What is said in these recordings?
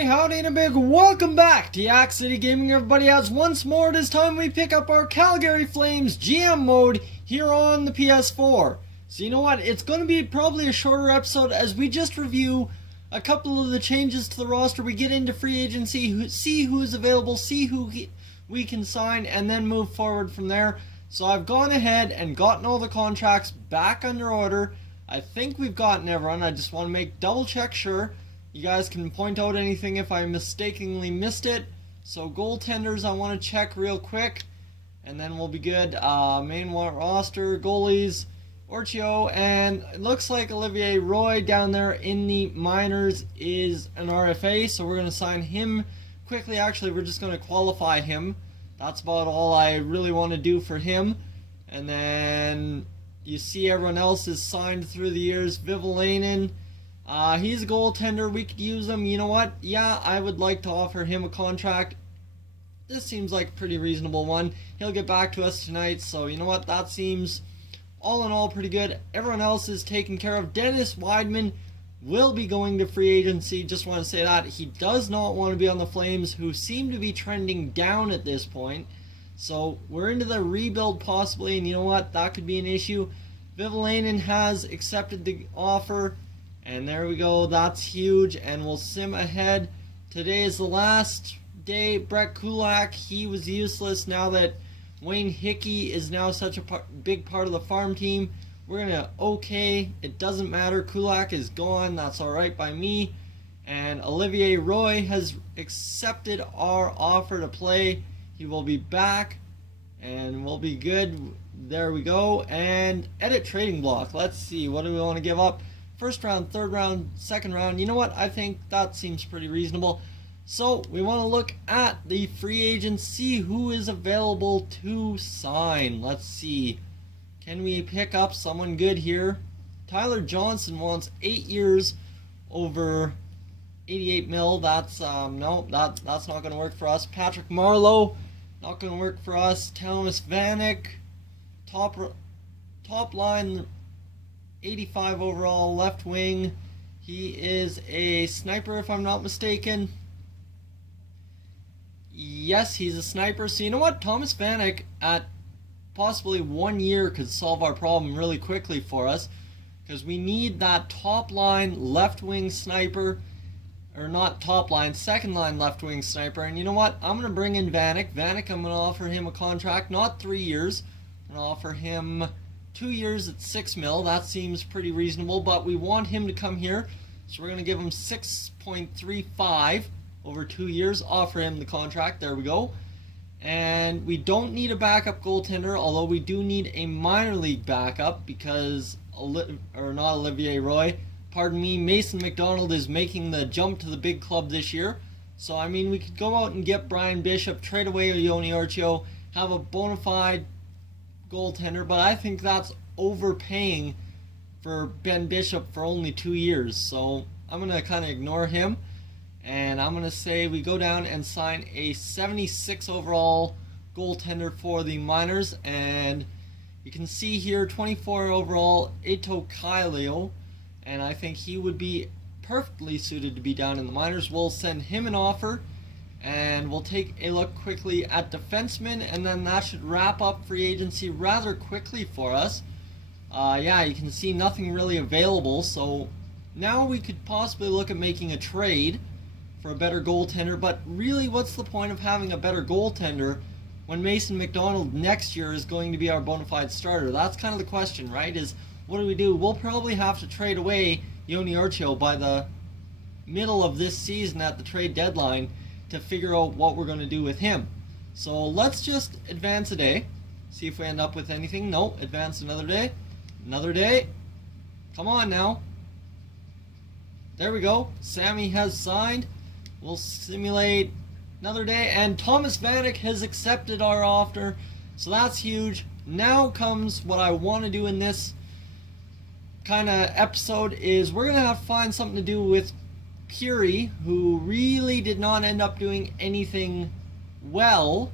Hey, howdy and a big welcome back to Yak-City Gaming, everybody, as once more it is time we pick up our Calgary Flames GM mode here on the PS4. So you know what, it's going to be probably a shorter episode as we just review a couple of the changes to the roster. We get into free agency, see who's available, see who we can sign, and then move forward from there. So I've gone ahead and gotten all the contracts back under order. I think we've gotten everyone. I just want to make double check sure. You guys can point out anything if I mistakenly missed it. So goaltenders I want to check real quick, and then we'll be good. Main roster, goalies, Orchio, and it looks like Olivier Roy down there in the minors is an RFA, so we're going to sign him quickly. Actually, we're just going to qualify him. That's about all I really want to do for him. And then you see everyone else is signed through the years. Vivalainen. He's a goaltender. We could use him. You know what? Yeah, I would like to offer him a contract. This seems like a pretty reasonable one. He'll get back to us tonight. So, you know what? That seems, all in all, pretty good. Everyone else is taken care of. Dennis Weidman will be going to free agency. Just want to say that. He does not want to be on the Flames, who seem to be trending down at this point. So, we're into the rebuild possibly. And you know what? That could be an issue. Vivalainen has accepted the offer. And there we go, that's huge, and we'll sim ahead. Today is the last day. Brett Kulak, he was useless now that Wayne Hickey is now such a big part of the farm team. We're going to it doesn't matter. Kulak is gone, that's alright by me. And Olivier Roy has accepted our offer to play. He will be back, and we'll be good. There we go. And edit trading block. Let's see, what do we want to give up? First round, third round, second round. You know what? I think that seems pretty reasonable. So we want to look at the free agents, see who is available to sign. Let's see. Can we pick up someone good here? Tyler Johnson wants 8 years over 88 mil. That's no, that's not going to work for us. Patrick Marleau, not going to work for us. Thomas Vanek, top line. 85 overall, left wing. He is a sniper if I'm not mistaken. Yes, he's a sniper. So you know what? Thomas Vanek at possibly 1 year could solve our problem really quickly for us, because we need that top line left wing sniper, or not top line, second line left wing sniper. And you know what? I'm going to bring in Vanek. Vanek, I'm going to offer him a contract, not 3 years. I'm going to offer him 2 years at 6 mil. That seems pretty reasonable, but we want him to come here, so we're going to give him 6.35 over 2 years, offer him the contract. There we go. And we don't need a backup goaltender, although we do need a minor league backup, because not Olivier Roy, pardon me, Mason McDonald is making the jump to the big club this year. So I mean, we could go out and get Brian Bishop, trade away Yoni Orchio, have a bona fide goaltender, but I think that's overpaying for Ben Bishop for only 2 years. So I'm going to kind of ignore him, and I'm going to say we go down and sign a 76 overall goaltender for the minors. And you can see here 24 overall Eto Kylio, and I think he would be perfectly suited to be down in the minors. We'll send him an offer. And we'll take a look quickly at defensemen, and then that should wrap up free agency rather quickly for us. Yeah, you can see nothing really available, so now we could possibly look at making a trade for a better goaltender, but really what's the point of having a better goaltender when Mason McDonald next year is going to be our bona fide starter? That's kind of the question, right? Is what do we do? We'll probably have to trade away Yoni Orchio by the middle of this season at the trade deadline to figure out what we're going to do with him. So let's just advance a day, see if we end up with anything. No, advance another day, come on now. There we go, Sammy has signed. We'll simulate another day, and Thomas Vanek has accepted our offer, so that's huge. Now comes what I want to do in this kind of episode, is we're going to have to find something to do with Curie, who really did not end up doing anything well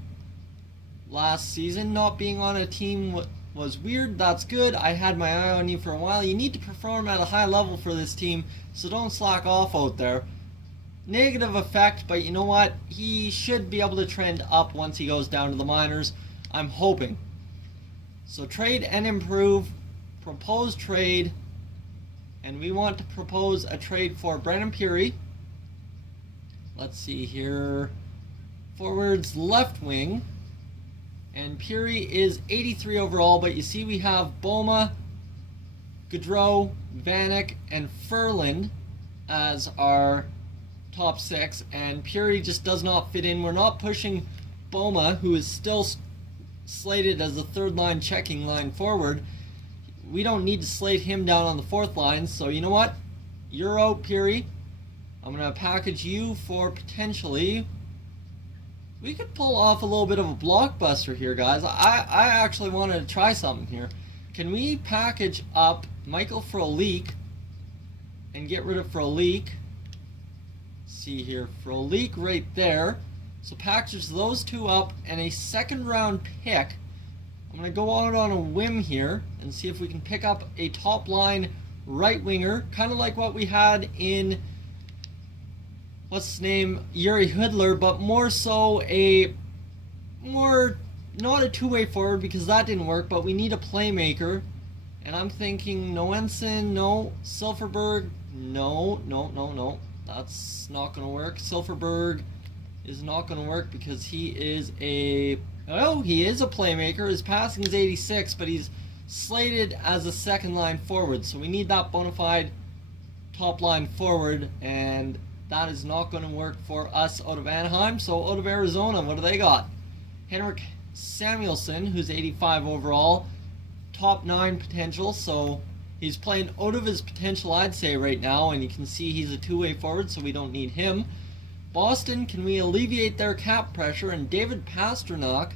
last season. Not being on a team was weird. That's good. I had my eye on you for a while. You need to perform at a high level for this team, so don't slack off out there. negative effect, but you know what? He should be able to trend up once he goes down to the minors. I'm hoping. So trade and improve. Propose trade. And we want to propose a trade for Brennan Peary. Let's see here. Forwards, left wing. And Peary is 83 overall, but you see we have Boma, Gaudreau, Vanek, and Ferland as our top 6, and Peary just does not fit in. We're not pushing Boma, who is still slated as the third line checking line forward. We don't need to slate him down on the fourth line, so you know what? You're out, Peary. I'm going to package you for potentially... We could pull off a little bit of a blockbuster here, guys. I actually wanted to try something here. Can we package up Michael Frolik and get rid of Frolik? See here, Frolik right there. So package those two up and a second round pick. I'm going to go out on a whim here and see if we can pick up a top line right winger, kind of like what we had in, what's his name, Yuri Hudler, but more so not a two-way forward because that didn't work, but we need a playmaker. And I'm thinking Noensen, no. Silverberg, no. That's not going to work. Silverberg is not going to work because he is a playmaker. His passing is 86, but he's slated as a second line forward. So we need that bona fide top line forward, and that is not going to work for us out of Anaheim. So out of Arizona, what do they got? Henrik Samuelsson, who's 85 overall, top 9 potential. So he's playing out of his potential, I'd say, right now, and you can see he's a two-way forward, so we don't need him. Boston, can we alleviate their cap pressure? And David Pastrnak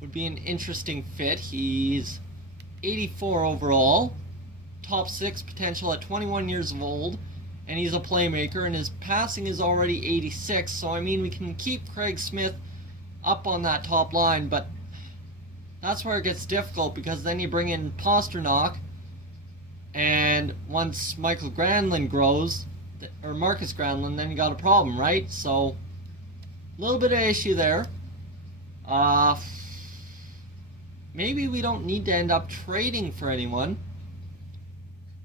would be an interesting fit. He's 84 overall, top 6 potential at 21 years old, and he's a playmaker, and his passing is already 86, so I mean we can keep Craig Smith up on that top line, but that's where it gets difficult because then you bring in Pastrnak, and once Michael Granlund grows, or Marcus Granlund, then you got a problem, right? So, a little bit of issue there. Maybe we don't need to end up trading for anyone,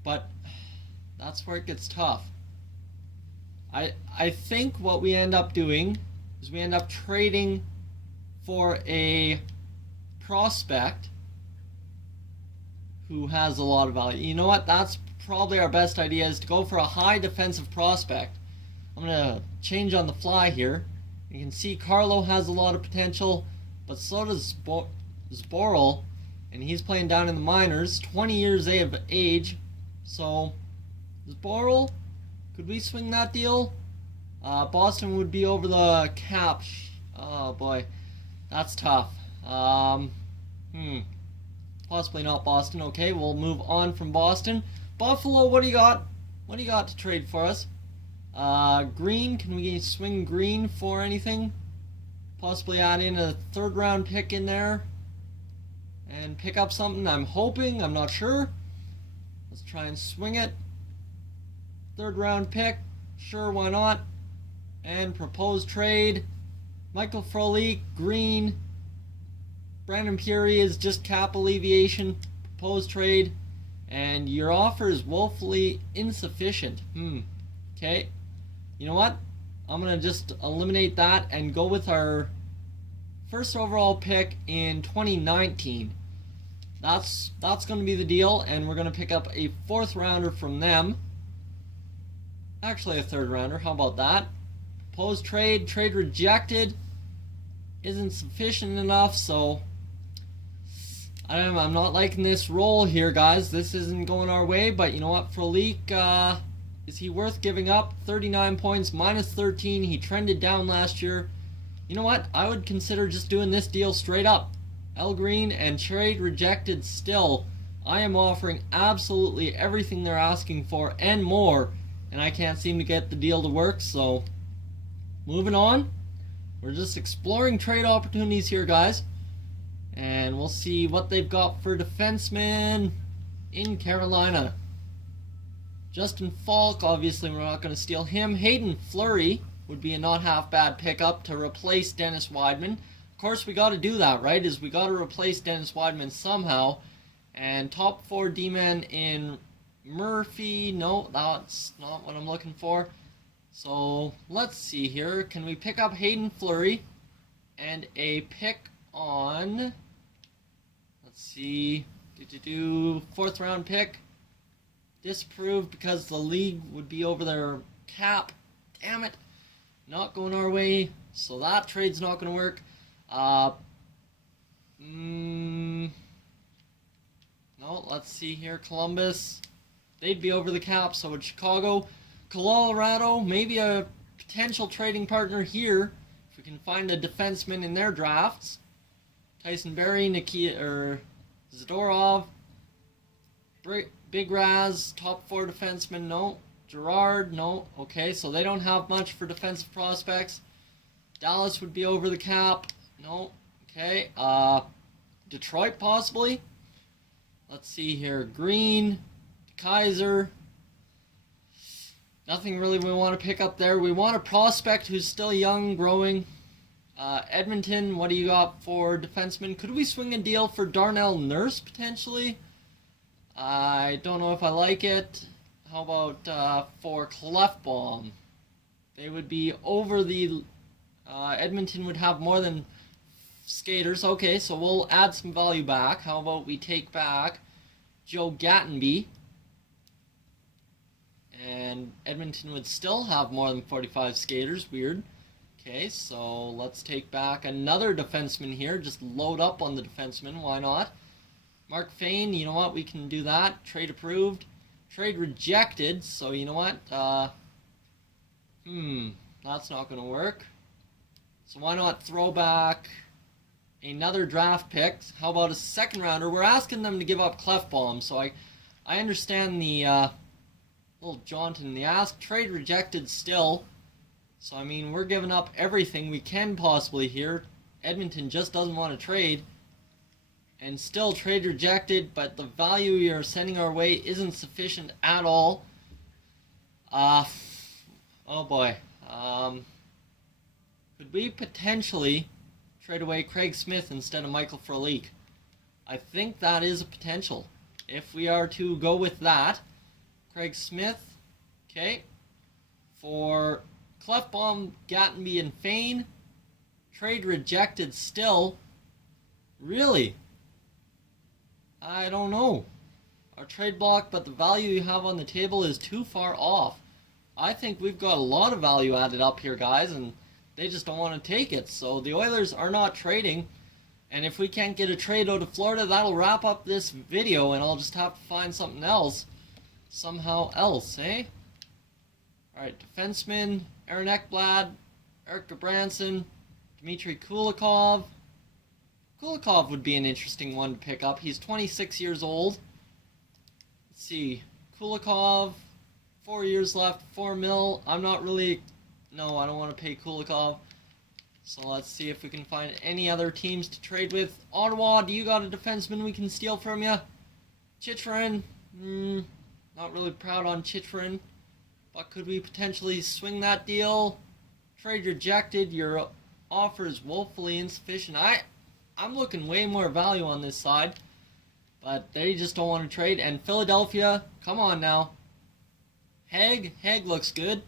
but that's where it gets tough. I think what we end up doing is we end up trading for a prospect who has a lot of value. You know what? That's probably our best idea, is to go for a high defensive prospect. I'm going to change on the fly here. You can see Carlo has a lot of potential, but so does Zboril, and he's playing down in the minors, 20 years of age. So, Zboril, could we swing that deal? Boston would be over the cap. Oh boy, that's tough. Possibly not Boston. Okay, we'll move on from Boston. Buffalo, what do you got? What do you got to trade for us? Green, can we swing Green for anything? Possibly add in a third round pick in there and pick up something. I'm hoping, I'm not sure. Let's try and swing it. Third round pick, sure, why not? And propose trade. Michael Frolik, Green. Brandon Peary is just cap alleviation. Propose trade. And your offer is woefully insufficient. Okay. You know what? I'm going to just eliminate that and go with our first overall pick in 2019. That's going to be the deal, and we're going to pick up a fourth rounder from them. Actually, a third rounder. How about that? Proposed trade. Trade rejected. Isn't sufficient enough, so I'm not liking this roll here, guys. This isn't going our way, but you know what? Frolik, is he worth giving up? 39 points, minus 13. He trended down last year. You know what? I would consider just doing this deal straight up. El Green and trade rejected still. I am offering absolutely everything they're asking for and more, and I can't seem to get the deal to work, so moving on. We're just exploring trade opportunities here, guys. And we'll see what they've got for defensemen in Carolina. Justin Falk, obviously we're not going to steal him. Hayden Fleury would be a not half bad pickup to replace Dennis Wideman. Of course, we got to do that, right? We got to replace Dennis Wideman somehow. And top 4 D-man in Murphy. No, that's not what I'm looking for. So let's see here. Can we pick up Hayden Fleury and a pick on? Let's see. 4th round pick. Disapproved because the league would be over their cap. Damn it. Not going our way. So that trade's not going to work. No, let's see here. Columbus. They'd be over the cap. So would Chicago. Colorado. Maybe a potential trading partner here. If we can find a defenseman in their drafts. Tyson Berry, Zadorov. Big Raz, top 4 defenseman, no. Gerard, no. Okay, so they don't have much for defensive prospects. Dallas would be over the cap. No. Okay. Detroit, possibly. Let's see here. Green, Kaiser. Nothing really we want to pick up there. We want a prospect who's still young, growing. Edmonton, what do you got for defenseman? Could we swing a deal for Darnell Nurse, potentially? I don't know if I like it. How about for Clefbaum? They would be over the... Edmonton would have more than skaters. Okay, so we'll add some value back. How about we take back Joe Gattenby? And Edmonton would still have more than 45 skaters. Weird. Okay, so let's take back another defenseman here. Just load up on the defenseman. Why not? Mark Fane, you know what? We can do that. Trade approved. Trade rejected. So, you know what? That's not going to work. So why not throw back another draft pick? How about a 2nd rounder? We're asking them to give up Clefbaum. So I understand the little jaunt in the ask. Trade rejected still. So, I mean, we're giving up everything we can possibly here. Edmonton just doesn't want to trade. And still trade rejected, but the value you're sending our way isn't sufficient at all. Oh boy. Could we potentially trade away Craig Smith instead of Michael Frolik? I think that is a potential. If we are to go with that, Craig Smith, okay, for Clefbaum, Gattenby, and Fane, trade rejected still. Really? I don't know. Our trade block, but the value you have on the table is too far off. I think we've got a lot of value added up here, guys, and they just don't want to take it. So the Oilers are not trading, and if we can't get a trade out of Florida, that'll wrap up this video, and I'll just have to find something else. Somehow else, eh? Alright, defenseman, Aaron Ekblad, Eric Gabranson, Dmitry Kulikov. Kulikov would be an interesting one to pick up. He's 26 years old. Let's see. Kulikov, 4 years left, $4 million. I'm not really... No, I don't want to pay Kulikov. So let's see if we can find any other teams to trade with. Ottawa, do you got a defenseman we can steal from you? Chychrun, not really proud on Chychrun. But could we potentially swing that deal? Trade rejected. Your offer is woefully insufficient. I'm looking way more value on this side. But they just don't want to trade. And Philadelphia, come on now. Haig looks good.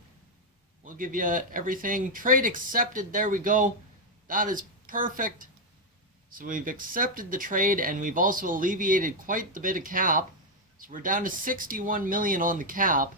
We'll give you everything. Trade accepted. There we go. That is perfect. So we've accepted the trade, and we've also alleviated quite the bit of cap. So we're down to $61 million on the cap.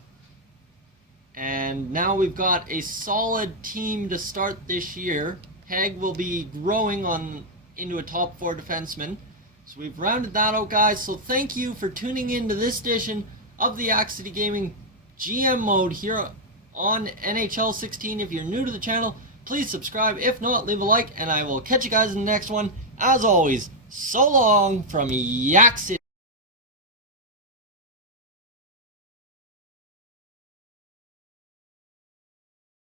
And now we've got a solid team to start this year. Haig will be growing into a top 4 defenseman. So we've rounded that out, guys. So thank you for tuning in to this edition of the Yak-City Gaming GM mode here on NHL 16. If you're new to the channel, please subscribe. If not, leave a like, and I will catch you guys in the next one. As always, so long from Yak-City.